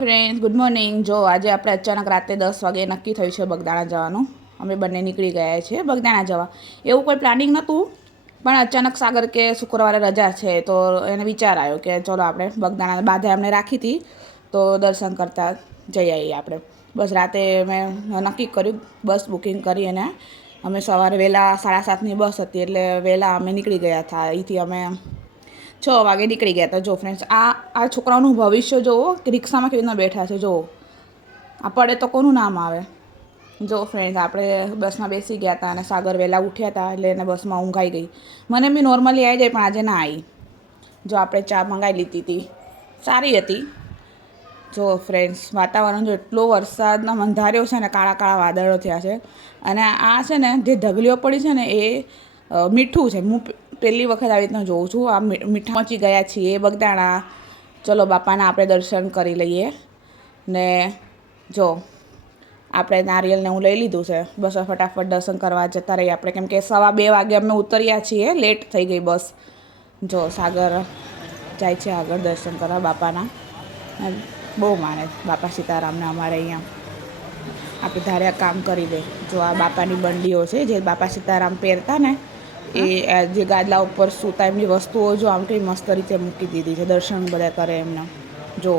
Friends good morning. જો આજે આપણે અચાનક રાતે 10 વાગે નક્કી થયું છે બગદાણા જવાનું. અમે બંને નીકળી ગયા છીએ બગદાણા જવા. એવું કોઈ પ્લાનિંગ નહોતું, પણ અચાનક સાગર કે શુક્રવારે રજા છે તો એને વિચાર આવ્યો કે ચલો આપણે બગદાણા બાધે અમને રાખી હતી તો દર્શન કરતા જઈ આવીએ આપણે. બસ રાતે મેં નક્કી કર્યું, બસ બુકિંગ કરી અને અમે સવારે વહેલા 7:30ની બસ હતી એટલે વહેલા અમે નીકળી ગયા હતા. અહીંથી અમે 6 વાગે નીકળી ગયા હતા. જો ફ્રેન્ડ્સ, આ છોકરાઓનું ભવિષ્ય જોવો કે રિક્ષામાં કેવી રીતના બેઠા છે. જુઓ, આ પડે તો કોનું નામ આવે. જો ફ્રેન્ડ્સ, આપણે બસમાં બેસી ગયા હતા અને સાગર વહેલા ઉઠ્યા હતા એટલે એને બસમાં ઊંઘ આવી ગઈ. મને બી નોર્મલી આવી જાય પણ આજે ના આવી. જો આપણે ચા મંગાવી લીધી હતી, સારી હતી. જો ફ્રેન્ડ્સ, વાતાવરણ જો એટલો વરસાદનો અંધાર્યો છે ને, કાળા કાળા વાદળો થયા છે. અને આ છે ને જે ઢગલીઓ પડી છે ને એ મીઠું છે. હું પહેલી વખત આવી રીતના જોઉં છું. આ મીઠા પહોંચી ગયા છીએ બગદાણા. ચલો બાપાના આપણે દર્શન કરી લઈએ. ને જો આપણે નારિયેલને હું લઈ લીધું છે. બસ ફટાફટ દર્શન કરવા જતા રહીએ આપણે, કેમ કે 2:15 વાગે અમે ઉતર્યા છીએ, લેટ થઈ ગઈ બસ. જો સાગર જાય છે આગળ દર્શન કરવા બાપાના. બહુ માને બાપા સીતારામને અમારે અહીંયા. આપણે ધાર્યા કામ કરી દે. જો આ બાપાની બંડીઓ છે જે બાપા સીતારામ પહેરતા ને, એ જે ગાદલા ઉપર સૂતા એમની વસ્તુઓ જો આમ કંઈ મસ્ત રીતે મૂકી દીધી છે. દર્શન બધા કરે એમને. જો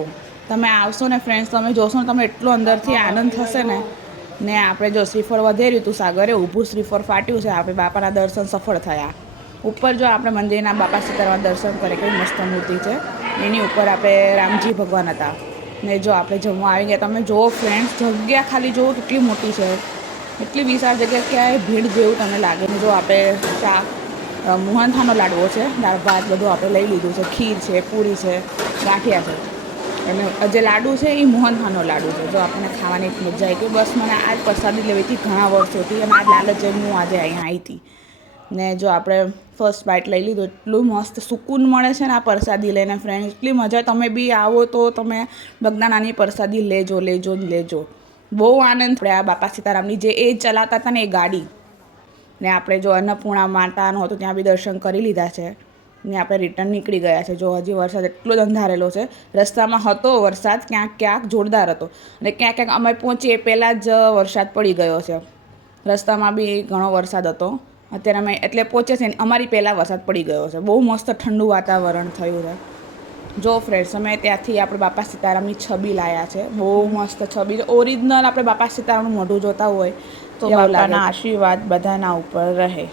તમે આવશો ને ફ્રેન્ડ્સ, તમે જોશો ને તમે એટલો અંદરથી આનંદ થશે ને આપણે જો શ્રીફળ વધેર્યું હતું, સાગરે ઊભું શ્રીફળ ફાટ્યું છે. આપણે બાપાના દર્શન સફળ થયા. ઉપર જો આપણે મંદિરના બાપા સીતારામ દર્શન કરે, કઈ મસ્ત મૂર્તિ છે. એની ઉપર આપણે રામજી ભગવાન હતા. ને જો આપણે જમવા આવી ગયા. તમે જુઓ ફ્રેન્ડ્સ, જગ્યા ખાલી જુઓ કેટલી મોટી છે. એટલી વિશાળ જગ્યા, ક્યાંય ભીડ જેવું તમને લાગે. જો આપણે શાક મોહનથાળનો લાડવો છે, દાળ ભાત બધું આપણે લઈ લીધું છે. ખીર છે, પૂરી છે, ગાંઠિયા છે. અને જે લાડુ છે એ મોહનથાળનો લાડુ છે. જો આપણને ખાવાની મજા આવી ગઈ. બસ મને આ જ પ્રસાદી લેવી હતી ઘણા વર્ષોથી, અને આ લાલચ હું આજે અહીંયા આવી હતી. ને જો આપણે ફર્સ્ટ બાઇટ લઈ લીધું. એટલું મસ્ત સુકૂન મળે છે ને આ પ્રસાદી લઈને ફ્રેન્ડ. એટલી મજા. તમે બી આવો તો તમે બગદાણાની પ્રસાદી લેજો. બહુ આનંદ પડે. આ બાપા સીતારામની જે એ ચલાવતા હતા ને એ ગાડી. ને આપણે જો અન્નપૂર્ણા માતાનો હતો ત્યાં બી દર્શન કરી લીધા છે. ને આપણે રિટર્ન નીકળી ગયા છે. જો હજી વરસાદ એટલો જ અંધારેલો છે. રસ્તામાં હતો વરસાદ, ક્યાંક જોરદાર હતો. અને ક્યાંક અમે પહોંચીએ પહેલાં જ વરસાદ પડી ગયો છે. રસ્તામાં બી ઘણો વરસાદ હતો. અત્યારે અમે એટલે પહોંચે છે ને અમારી પહેલાં વરસાદ પડી ગયો છે. બહુ મસ્ત ઠંડુ વાતાવરણ થયું છે. જો ફ્રેન્ડ્સ, અમે ત્યાંથી આપણે બાપા સીતારામની છબી લાવ્યા છે. બહુ મસ્ત છબી. ઓરિજિનલ આપણે બાપા સીતારામનું મોઢું જોતા હોય તો બાપાના આશીર્વાદ બધાના ઉપર રહે.